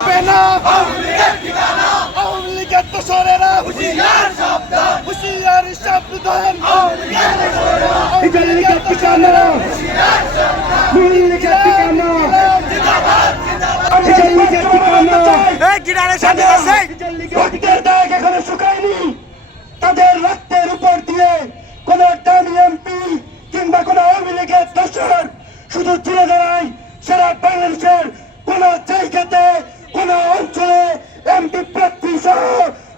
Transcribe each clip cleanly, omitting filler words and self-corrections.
আওয়ামী লীগের দোসরেরা হুঁশিয়ার সাবধান। লীগের ঠিকানা লীগের ঠিকানা রক্তের দাগ এখনো শুকায়নি। তাদের রক্তের উপর দিয়ে কোন দামি এমপি কিংবা কোন আওয়ামী লীগের দোসর শুধু তুলে ধরায় সারা বাংলাদেশের কোন জায়গাতে কোন অঞ্চলে এমপি প্রার্থী সহ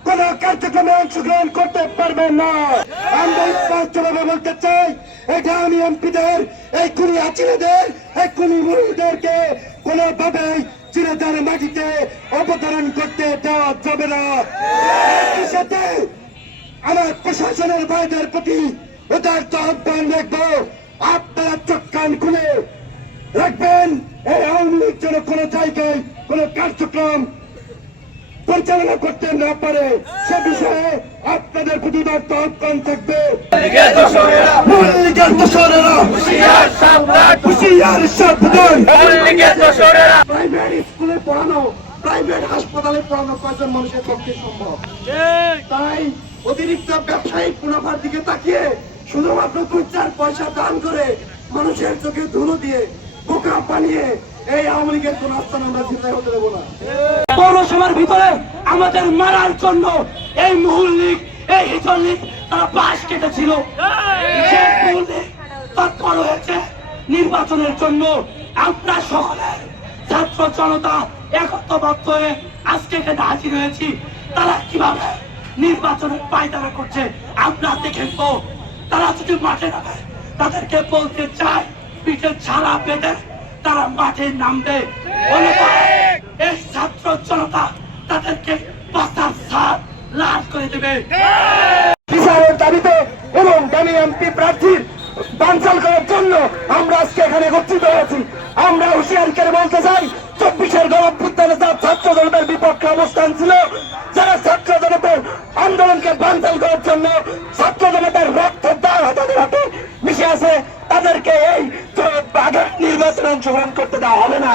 কোন কার্যক্রমে অংশগ্রহণ করতে পারবেন না। আমরা স্পষ্টভাবে বলতে চাই, এটা আমি এমপিদের এই খুনি হাসিনাদের এই খুনি মুরুদেরকে কোনোভাবেই চিরদার মাটিতে অবতরণ করতে দেওয়া যাবে না। একই সাথে আমার প্রশাসনের ভাইদের প্রতি উদারত আহ্বান রাখবো, আপনারা চোখ কান খুলে রাখবেন। এই আওয়ামী লীগ যেন কোন জায়গায় কোন কার্যক্রম পরিচালনা করতে না পারে, সে বিষয়ে আপনাদের প্রতি উদারত আহ্বান থাকবে। প্রাইভেট স্কুলে পড়ানো, প্রাইভেট হাসপাতালে পড়ানো কয়জন মানুষের পক্ষে সম্ভব? তাই অতিরিক্ত ব্যবসায়িক মুনাফার দিকে তাকিয়ে শুধুমাত্র 2-4 পয়সা দান করে মানুষের চোখে ধুলো দিয়ে বোকা বানিয়ে এই আওয়ামী লীগের কোন আস্থান আমরা জিতাই হতে দেবো না। পৌরসভার ভিতরে আমাদের মারার জন্য এই মহুল লীগ, এই হিজল লীগ তারা বাস কেটেছিল। তৎপর হয়েছে নির্বাচনের জন্য। আমরা সকলে ছাত্র জনতা একত্রবদ্ধ হয়ে আজকে এখানে হাজির হয়েছি। তারা কিভাবে নির্বাচনের পায়তারা করছে আমরা দেখেছো। তারা যদি মাঠে নামে, তাদেরকে বলতে চায় পিঠে ছাড়া পেতে তারা মাঠে নামবে। এই ছাত্র জনতা তাদেরকে পাতার সাথ লাল করে দেবে। বিচারের দাবিতে এবং দামি এমপি প্রার্থীর বানচাল করার জন্য আমরা আজকে এখানে একত্রিত হয়েছি। আমরা হুঁশিয়ারি করে বলতে চাই, 24-এর গণঅভ্যুত্থানে যারা ছাত্র জনতার বিপক্ষে অবস্থান ছিল, যারা ছাত্র জনতার আন্দোলনকে বানচাল করার জন্য ছাত্র জনতার রক্তের দাগ তাদের হাতে মিশে আছে, তাদেরকে এই আগামী নির্বাচনে অংশগ্রহণ করতে দেওয়া হবে না।